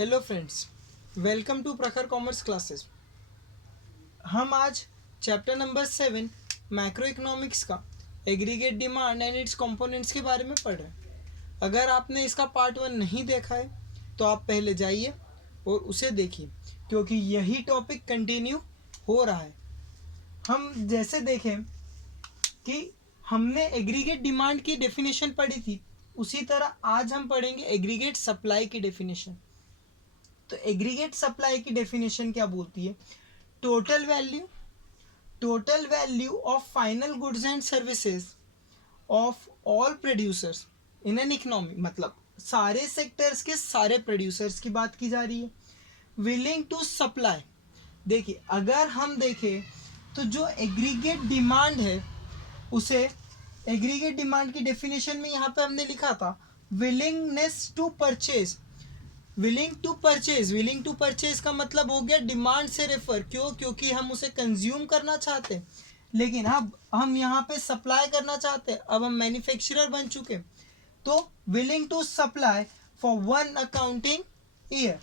Hello friends, welcome to प्रखर commerce classes. हम आज चैप्टर नंबर 7 मैक्रो इकोनॉमिक्स का aggregate demand and it's components के बारे में पढ़ रहे हैं। अगर आपने इसका पार्ट 1 नहीं देखा है तो आप पहले जाइए और उसे देखिए, क्योंकि यही टॉपिक कंटिन्यू हो रहा है। हम जैसे देखें कि हमने एग्रीगेट डिमांड की डेफिनेशन पढ़ी थी, उसी तरह आज हम पढ़ेंगे एग्रीगेट सप्लाई की डेफिनेशन। तो एग्रीगेट सप्लाई की डेफिनेशन क्या बोलती है? Total value of final goods and services of all producers in an economy, मतलब सारे सेक्टर्स के सारे प्रोड्यूसर्स की बात की जा रही है। विलिंग टू सप्लाई, देखिए अगर हम देखें तो जो एग्रीगेट डिमांड है उसे एग्रीगेट डिमांड की डेफिनेशन में यहाँ पे हमने लिखा था willingness to purchase. Willing to purchase का मतलब हो गया डिमांड से रेफर। क्यों? क्योंकि हम उसे कंज्यूम करना चाहते हैं, लेकिन अब हम यहाँ पे सप्लाई करना चाहते हैं। अब हम मैन्युफैक्चरर बन चुके, तो willing to supply for 1 accounting year.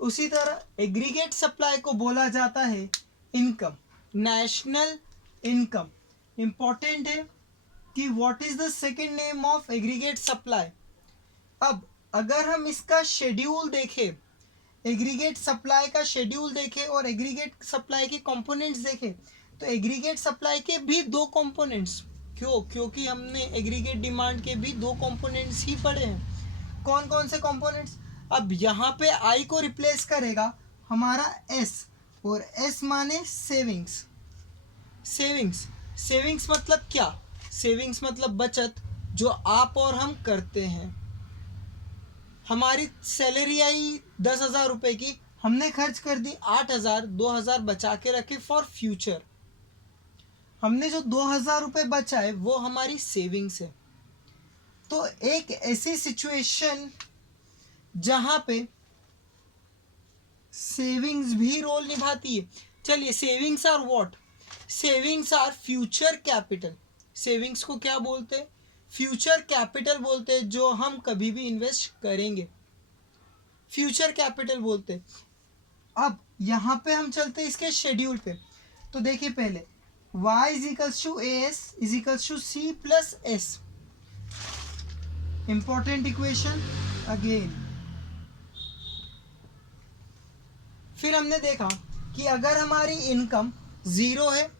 उसी तरह एग्रीगेट सप्लाई को बोला जाता है इनकम, नेशनल इनकम। इंपॉर्टेंट है कि what is the second name of aggregate supply. अब अगर हम इसका शेड्यूल देखें, एग्रीगेट सप्लाई का शेड्यूल देखें और एग्रीगेट सप्लाई के कंपोनेंट्स देखें, तो एग्रीगेट सप्लाई के भी 2 कंपोनेंट्स। क्यों? क्योंकि हमने एग्रीगेट डिमांड के भी 2 कंपोनेंट्स ही पढ़े हैं। कौन कौन से कंपोनेंट्स? अब यहाँ पे आई को रिप्लेस करेगा हमारा एस, और एस माने सेविंग्स। सेविंग्स मतलब क्या? सेविंग्स मतलब बचत, जो आप और हम करते हैं। हमारी सैलरी आई 10,000 रुपये की, हमने खर्च कर दी 8,000, 2,000 बचा के रखे फॉर फ्यूचर। हमने जो 2,000 रुपये बचाए वो हमारी सेविंग्स है। तो एक ऐसी सिचुएशन जहां पे सेविंग्स भी रोल निभाती है। चलिए, savings are what? Savings are future capital. Savings को क्या बोलते हैं? फ्यूचर कैपिटल बोलते हैं, जो हम कभी भी इन्वेस्ट करेंगे, फ्यूचर कैपिटल बोलते हैं। अब यहाँ पे हम चलते हैं इसके शेड्यूल पे। तो देखिए पहले y is equals to S is equals to C plus S. Important equation again. फिर हमने देखा कि अगर हमारी इनकम 0 है,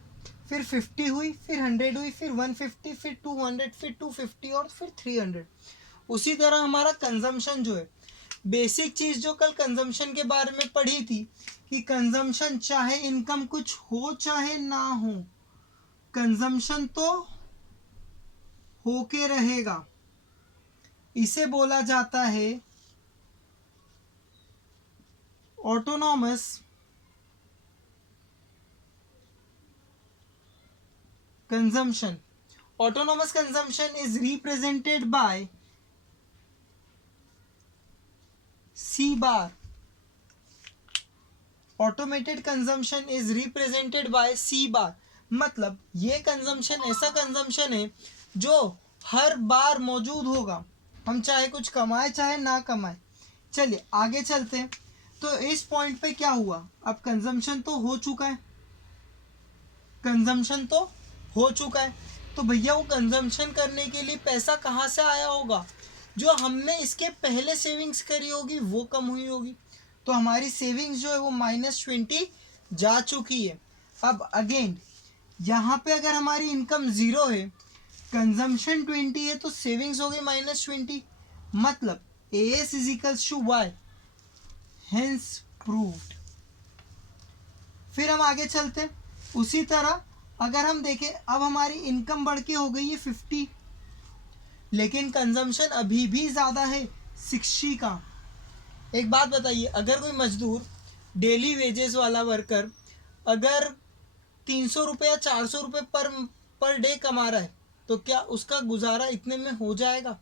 फिर 50 हुई, फिर 100 हुई, फिर 150, फिर 200, फिर 250 और फिर 300। उसी तरह हमारा कंजम्पशन जो है, बेसिक चीज जो कल कंजम्पशन के बारे में पढ़ी थी कि कंजम्पशन चाहे इनकम कुछ हो चाहे ना हो, कंजम्पशन तो होके रहेगा। इसे बोला जाता है autonomous consumption. Autonomous consumption is represented by C bar. Automated consumption is represented by C bar। मतलब ये कंजम्पशन ऐसा कंजम्पशन है जो हर बार मौजूद होगा, हम चाहे कुछ कमाए चाहे ना कमाए। चलिए आगे चलते हैं। तो इस पॉइंट पे क्या हुआ? अब कंजम्पशन तो हो चुका है, कंजम्पशन तो हो चुका है, तो भैया वो कंजम्पशन करने के लिए पैसा कहाँ से आया होगा? जो हमने इसके पहले सेविंग्स करी होगी वो कम हुई होगी। तो हमारी सेविंग्स जो है वो -20 जा चुकी है। अब अगेन यहाँ पे अगर हमारी इनकम 0 है, कंजम्पशन 20 है, तो सेविंग्स हो गई -20। मतलब S is equals to Y, hence proved. फिर हम आगे चलते हैं। उसी तरह अगर हम देखें, अब हमारी इनकम बढ़ के हो गई है 50, लेकिन कंजम्पशन अभी भी ज़्यादा है 60 का। एक बात बताइए, अगर कोई मजदूर, डेली वेजेस वाला वर्कर अगर 300 रुपये या 400 रुपये पर डे कमा रहा है, तो क्या उसका गुजारा इतने में हो जाएगा?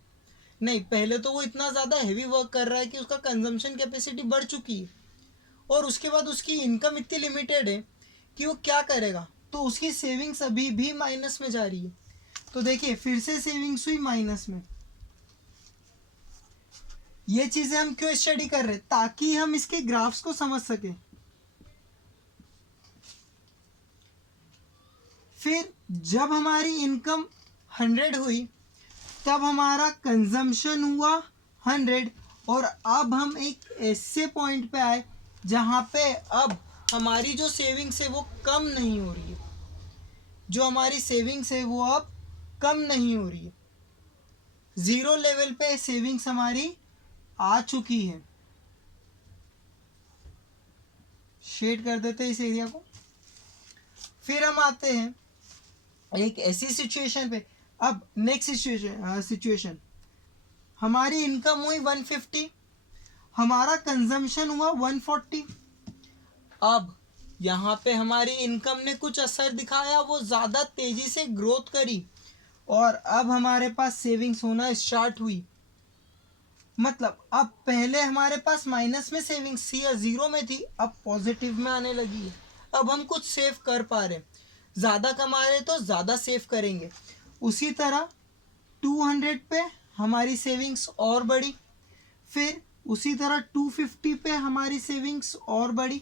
नहीं। पहले तो वो इतना ज़्यादा हैवी वर्क कर रहा है कि उसका कंजम्पशन कैपेसिटी बढ़ चुकी है, और उसके बाद उसकी इनकम इतनी लिमिटेड है कि वो क्या करेगा? तो उसकी सेविंग्स अभी भी माइनस में जा रही है। तो देखिए फिर से सेविंग्स हुई माइनस में। ये चीजें हम क्यों स्टडी कर रहे हैं? ताकि हम इसके ग्राफ्स को समझ सकें। फिर जब हमारी इनकम 100 हुई तब हमारा कंजम्पशन हुआ 100, और अब हम एक ऐसे पॉइंट पे आए जहाँ पे अब हमारी जो सेविंग्स है वो कम नहीं हो रही है। जो हमारी सेविंग्स है वो अब कम नहीं हो रही है, जीरो लेवल पे सेविंग्स हमारी आ चुकी है। शेड कर देते हैं इस एरिया को। फिर हम आते हैं एक ऐसी सिचुएशन पे। अब नेक्स्ट सिचुएशन हमारी इनकम हुई 150, हमारा कंजम्पशन हुआ 140। अब यहाँ पे हमारी इनकम ने कुछ असर दिखाया, वो ज़्यादा तेज़ी से ग्रोथ करी और अब हमारे पास सेविंग्स होना स्टार्ट हुई। मतलब अब पहले हमारे पास माइनस में सेविंग्स थी या ज़ीरो में थी, अब पॉजिटिव में आने लगी है। अब हम कुछ सेव कर पा रहे, ज़्यादा कमा रहे तो ज़्यादा सेव करेंगे। उसी तरह 200 पे हमारी सेविंग्स और बढ़ी, फिर उसी तरह 250 पे हमारी सेविंग्स और बढ़ी,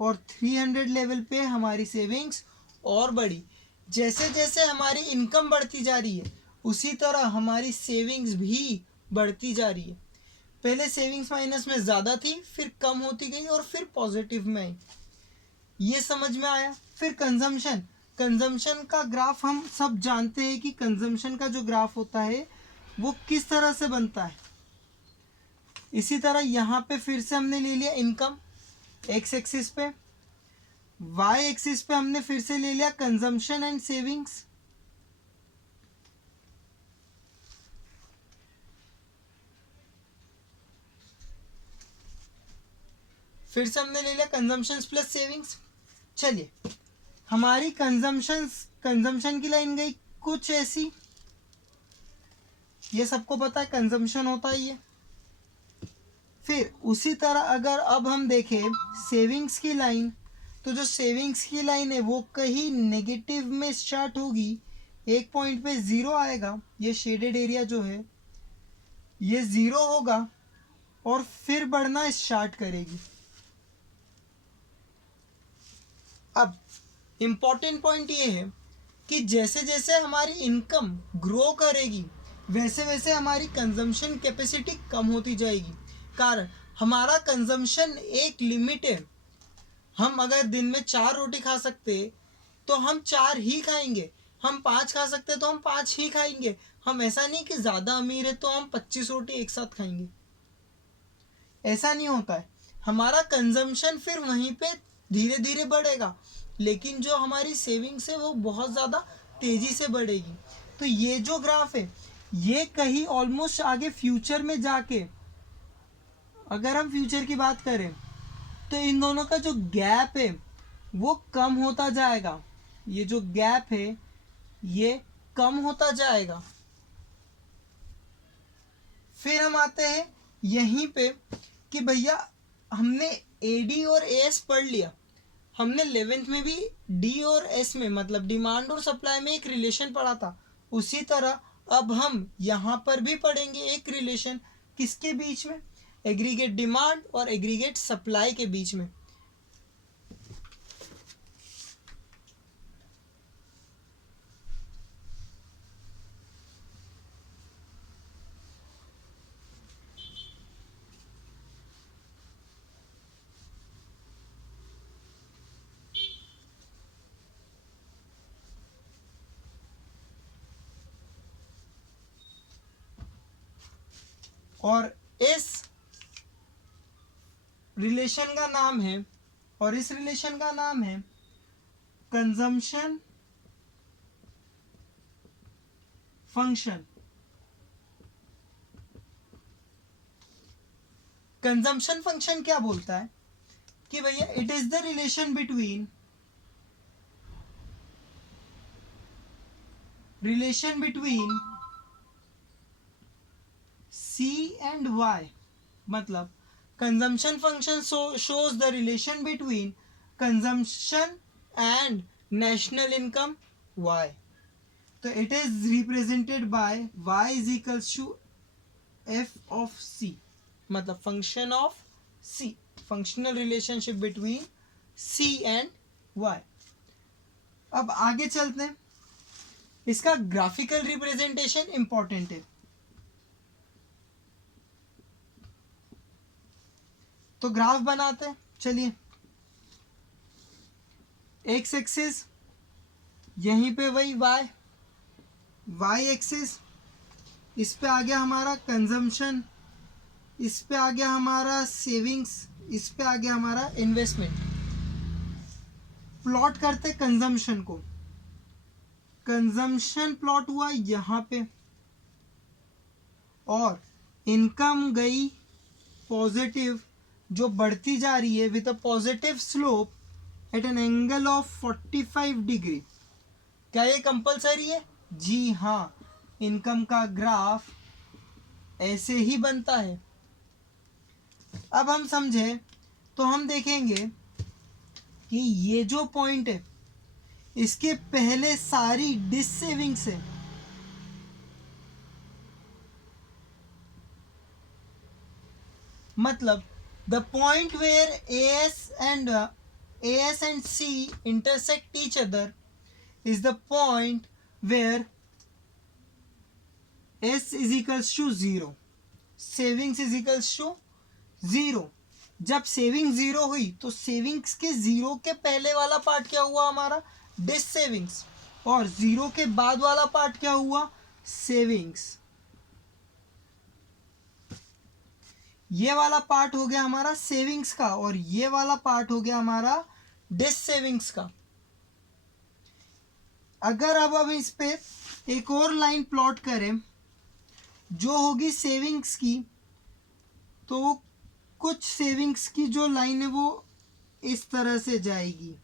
और 300 लेवल पे हमारी सेविंग्स और बढ़ी। जैसे जैसे हमारी इनकम बढ़ती जा रही है उसी तरह हमारी सेविंग्स भी बढ़ती जा रही है। पहले सेविंग्स माइनस में ज़्यादा थी, फिर कम होती गई और फिर पॉजिटिव में आई। ये समझ में आया। फिर कंजम्पशन, कंजम्पशन का ग्राफ हम सब जानते हैं कि कंजम्पशन का जो ग्राफ होता है वो किस तरह से बनता है। इसी तरह यहाँ पे फिर से हमने ले लिया इनकम एक्स एक्सिस पे, वाई एक्सिस पे हमने फिर से ले लिया कंजम्पशन एंड सेविंग्स। फिर से हमने ले लिया कंजम्पशन प्लस सेविंग्स। चलिए हमारी कंजम्पशन की लाइन गई कुछ ऐसी, ये सबको पता है कंजम्पशन होता ही है। फिर उसी तरह अगर अब हम देखें सेविंग्स की लाइन, तो जो सेविंग्स की लाइन है वो कहीं नेगेटिव में स्टार्ट होगी, एक पॉइंट पे ज़ीरो आएगा, ये शेडेड एरिया जो है ये ज़ीरो होगा और फिर बढ़ना स्टार्ट करेगी। अब इम्पॉर्टेंट पॉइंट ये है कि जैसे जैसे हमारी इनकम ग्रो करेगी वैसे वैसे हमारी कंजम्पशन कैपेसिटी कम होती जाएगी। कारण हमारा कंजम्पशन एक लिमिट है। हम अगर दिन में 4 रोटी खा सकते तो हम 4 ही खाएंगे, हम 5 खा सकते तो हम 5 ही खाएंगे। हम ऐसा नहीं कि ज़्यादा अमीर है तो हम 25 रोटी एक साथ खाएंगे, ऐसा नहीं होता है। हमारा कंजम्पशन फिर वहीं पे धीरे धीरे बढ़ेगा, लेकिन जो हमारी सेविंग्स है वो बहुत ज़्यादा तेज़ी से बढ़ेगी। तो ये जो ग्राफ है ये कहीं ऑलमोस्ट आगे फ्यूचर में जाके, अगर हम फ्यूचर की बात करें तो इन दोनों का जो गैप है वो कम होता जाएगा। ये जो गैप है ये कम होता जाएगा। फिर हम आते हैं यहीं पे कि भैया हमने एडी और एस पढ़ लिया, हमने 11th में भी डी और एस में मतलब डिमांड और सप्लाई में एक रिलेशन पढ़ा था। उसी तरह अब हम यहाँ पर भी पढ़ेंगे एक रिलेशन, किसके बीच में? एग्रीगेट डिमांड और एग्रीगेट सप्लाई के बीच में। और इस रिलेशन का नाम है, और इस रिलेशन का नाम है कंजम्पशन फंक्शन। कंजम्पशन फंक्शन क्या बोलता है कि भैया it is the relation between C and Y। मतलब consumption function shows the relation between consumption and national income Y। तो it is represented by Y is equals to F of C। मतलब function of C, functional relationship between C and Y. अब आगे चलते हैं, इसका graphical representation important है। तो graph बनाते हैं, चलिए। एक्स एक्सिस यहीं पे वही वाई, वाई एक्सिस इस पे आ गया हमारा कंजम्पशन, इस पे आ गया हमारा सेविंग्स, इस पे आ गया हमारा इन्वेस्टमेंट। प्लॉट करते कंजम्पशन को, कंजम्पशन प्लॉट हुआ यहाँ पे और इनकम गई पॉजिटिव, जो बढ़ती जा रही है with a positive slope eight an angle of 45 degree. क्या ये कंपलसरी है? जी हाँ, इनकम का ग्राफ ऐसे ही बनता है। अब हम समझे तो हम देखेंगे कि ये जो पॉइंट है इसके पहले सारी डिस सेविंग्स है, मतलब the point where AS and C intersect each other is the point where S is equals to 0, savings is equals to 0। जब सेविंग 0 हुई तो सेविंग्स के 0 के पहले वाला पार्ट क्या हुआ हमारा? Dissavings. और 0 के बाद वाला पार्ट क्या हुआ? सेविंग्स। ये वाला पार्ट हो गया हमारा सेविंग्स का और ये वाला पार्ट हो गया हमारा डिस सेविंग्स का। अगर अब हम इस पे एक और लाइन प्लॉट करें जो होगी सेविंग्स की, तो कुछ सेविंग्स की जो लाइन है वो इस तरह से जाएगी,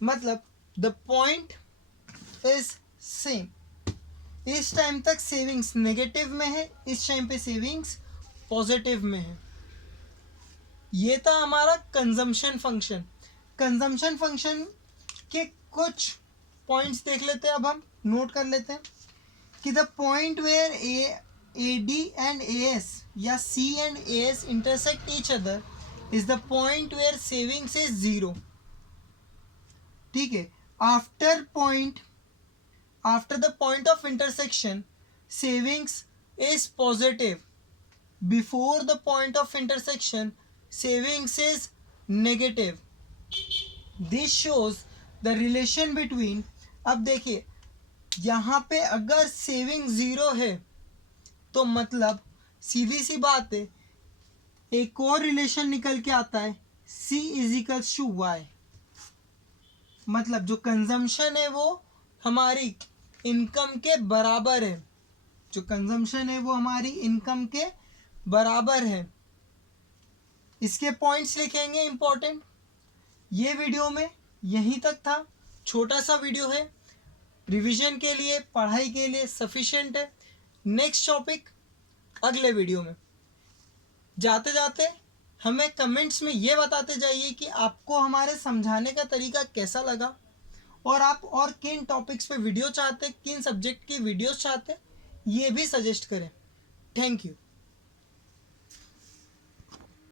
मतलब द पॉइंट इज सेम। इस टाइम तक सेविंग्स नेगेटिव में है, इस टाइम पे सेविंग्स पॉजिटिव में है। ये था हमारा कंजम्पशन फंक्शन। कंजम्पशन फंक्शन के कुछ पॉइंट्स देख लेते हैं, अब हम नोट कर लेते हैं कि the point where AD and AS या C and AS intersect each other is the point where savings is 0। ठीक है, after the point of intersection savings is positive, before the point of intersection savings is negative. This shows the relation between, अब देखिए यहाँ पे अगर saving 0 है तो मतलब सीधी सी बात है, एक और रिलेशन निकल के आता है C is equals to Y. मतलब जो कंजम्पशन है वो हमारी इनकम के बराबर है, जो कंजम्पशन है वो हमारी इनकम के बराबर है। इसके पॉइंट्स लिखेंगे इंपॉर्टेंट। ये वीडियो में यहीं तक था, छोटा सा वीडियो है, रिवीजन के लिए, पढ़ाई के लिए सफिशिएंट है। नेक्स्ट टॉपिक अगले वीडियो में। जाते जाते हमें कमेंट्स में ये बताते जाइए कि आपको हमारे समझाने का तरीका कैसा लगा और आप और किन टॉपिक्स पे वीडियो चाहते, किन सब्जेक्ट की वीडियोस चाहते, ये भी सजेस्ट करें। Thank you.